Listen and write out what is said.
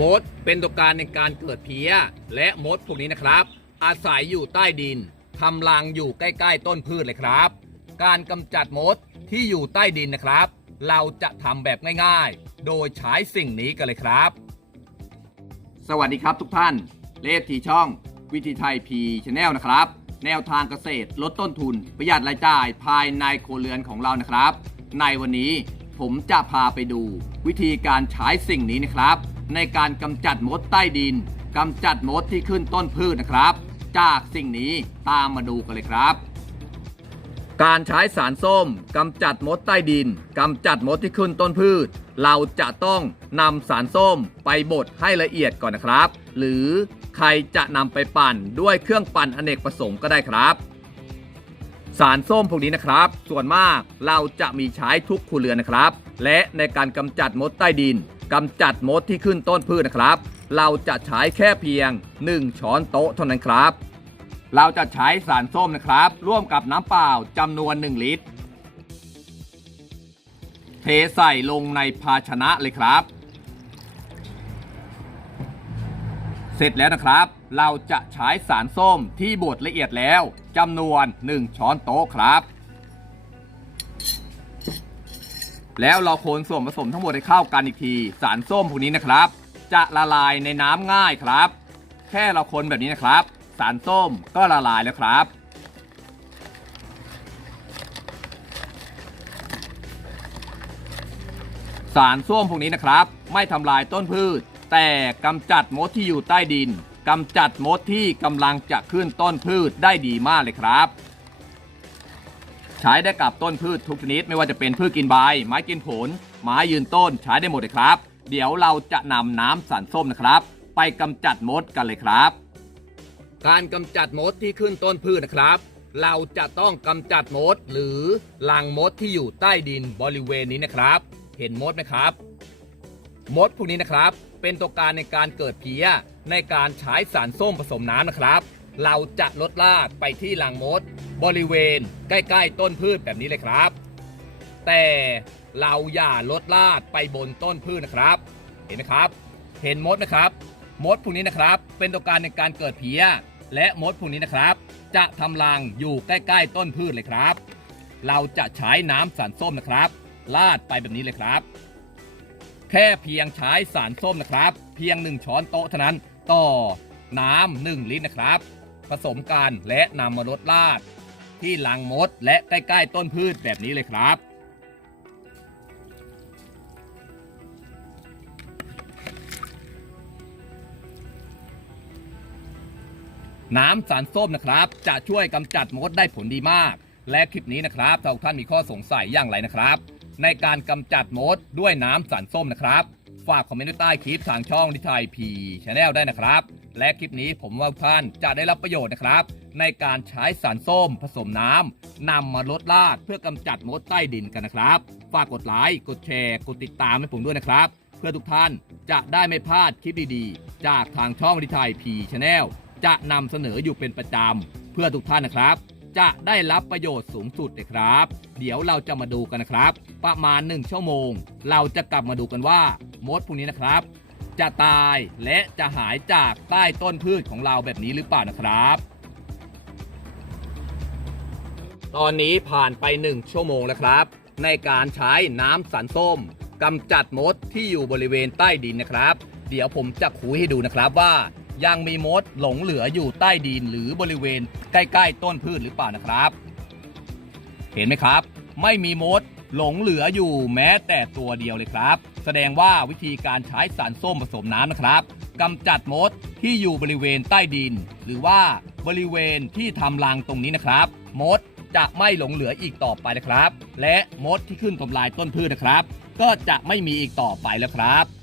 มดเป็นตัวการในการเกิดเพี้ย และมดพวกนี้นะครับ อาศัยอยู่ใต้ดินทำรังอยู่ใกล้ ๆ ต้นพืชเลยครับ การกำจัดมดที่อยู่ใต้ดินนะครับ เราจะทำแบบง่ายๆ โดยใช้สิ่งนี้กันเลยครับ สวัสดีครับทุกท่าน เลขที่ช่องวิธีไทยพีชแนลนะครับ แนวทางเกษตรลดต้นทุน ประหยัดรายจ่ายภายในโครเรือนของเรานะครับ ในวันนี้ผมจะพาไปดู วิธีการใช้สิ่งนี้นะครับ ในการกำจัดมดใต้ดินกำจัดมดที่ขึ้นต้นพืชนะครับ จากสิ่งนี้ตามมาดูกันเลยครับ การใช้สารส้มกำจัดมดใต้ดินกำจัดมดที่ขึ้นต้นพืช เราจะต้องนำสารส้มไปบดให้ละเอียดก่อนนะครับ หรือ ใครจะนำไปปั่นด้วยเครื่องปั่นอเนกประสงค์ก็ได้ครับ สารส้มพวกนี้นะครับ ส่วนมากเราจะมีใช้ทุกครัวเรือนนะครับ และในการกำจัดมดใต้ดินกำจัดมดที่ขึ้นต้นพืชนะครับ เราจะใช้แค่เพียง 1 ช้อนโต๊ะเท่านั้นครับ เราจะใช้สารส้มนะครับ ร่วมกับน้ำเปล่าจำนวน 1 ลิตร เทใส่ลงในภาชนะเลยครับ เสร็จแล้วนะครับ เราจะใช้สารส้มที่บดละเอียดแล้วจำนวน 1 ช้อนโต๊ะครับ แล้วเราคนส่วนผสมทั้งหมดให้เข้ากันอีกที สารส้มพวกนี้นะครับ จะละลายในน้ำง่ายครับ แค่เราคนแบบนี้นะครับ สารส้มก็ละลายแล้วครับสารส้วมพวกนี้นะครับ ไม่ทำลายต้นพืช แต่กำจัดมดที่อยู่ใต้ดินกำจัดมดที่กำลังจะขึ้นต้นพืชได้ดีมากเลยครับ ใช้ได้กับต้นพืชทุกชนิดไม่ว่าจะเป็นพืชกินใบ ไม้กินผล ไม้ยืนต้นใช้ได้หมดเลยครับ เดี๋ยวเราจะนำน้ำสารส้มนะครับ ไปกำจัดมดกันเลยครับ การกำจัดมดที่ขึ้นต้นพืชนะครับ เราจะต้องกำจัดมดหรือรังมดที่อยู่ใต้ดินบริเวณนี้นะครับ เห็นมดไหมครับ มดพวกนี้นะครับ เป็นตัวการในการเกิดเพี้ยในการใช้สารส้มผสมน้ำนะครับ เราจะลดลากไปที่รังมด บริเวณ ใกล้ ๆ ต้นพืชแบบนี้เลยครับ แต่เราอย่าลดลาดไปบนต้นพืชนะครับ เห็นไหมครับ เห็นมดนะครับมดพวกนี้นะครับ เป็นตัวการในการเกิดเพี้ย และมดพวกนี้นะครับ จะทำรังอยู่ใกล้ๆต้นพืชเลยครับ เราจะใช้น้ำสารส้มนะครับลาดไปแบบนี้เลยครับ แค่เพียงใช้สารส้มนะครับ เพียง 1 ช้อนโต๊ะเท่านั้น ต่อน้ำ1ลิตรนะครับ ผสมกันและนำมาลดลาด ที่ลังมดและใกล้ๆต้นพืชแบบนี้เลยครับน้ำสารส้มนะครับ จะช่วยกำจัดมดได้ผลดีมาก และคลิปนี้นะครับถ้าท่านมีข้อสงสัยอย่างไรนะครับ ในการกำจัดมดด้วยน้ำสารส้มนะครับ ฝากคอมเมนต์ไว้ใต้คลิปทางช่องดิทายพีชาแนลได้นะครับ และคลิปนี้ผมว่าท่านจะได้รับประโยชน์นะครับ ในการใช้สารส้มผสมน้ำนำมาลดลาดเพื่อกำจัดมดใต้ดินกันนะครับ ฝากกดไลค์กดแชร์ กดติดตามให้ผมด้วยนะครับ เพื่อทุกท่านจะได้ไม่พลาดคลิปดีๆ จากทางช่องดิทายพีชาแนลจะนำเสนออยู่เป็นประจำเพื่อทุกท่านนะครับ จะได้รับประโยชน์สูงสุดเลยครับ เดี๋ยวเราจะมาดูกันนะครับ ประมาณ 1 ชั่วโมง เราจะกลับมาดูกันว่ามดพวกนี้นะครับ จะตายและจะหายจากใต้ต้นพืชของเราแบบนี้หรือเปล่านะครับ ตอนนี้ผ่านไป 1 ชั่วโมงแล้วครับ ในการใช้น้ำสันส้มกำจัดมดที่อยู่บริเวณใต้ดินนะครับ เดี๋ยวผมจะคุยให้ดูนะครับว่า ยังมีมดหลงเหลืออยู่ใต้ดินหรือบริเวณใกล้ ๆ ต้นพืชหรือเปล่านะครับ เห็นไหมครับ ไม่มีมดหลงเหลืออยู่แม้แต่ตัวเดียวเลยครับ แสดงว่าวิธีการใช้สารส้มผสมน้ำนะครับกำจัดมดที่อยู่บริเวณใต้ดิน หรือว่าบริเวณที่ทำรังตรงนี้นะครับ มดจะไม่หลงเหลืออีกต่อไปนะครับ และมดที่ขึ้นทำลายต้นพืชนะครับ ก็จะไม่มีอีกต่อไปแล้วครับ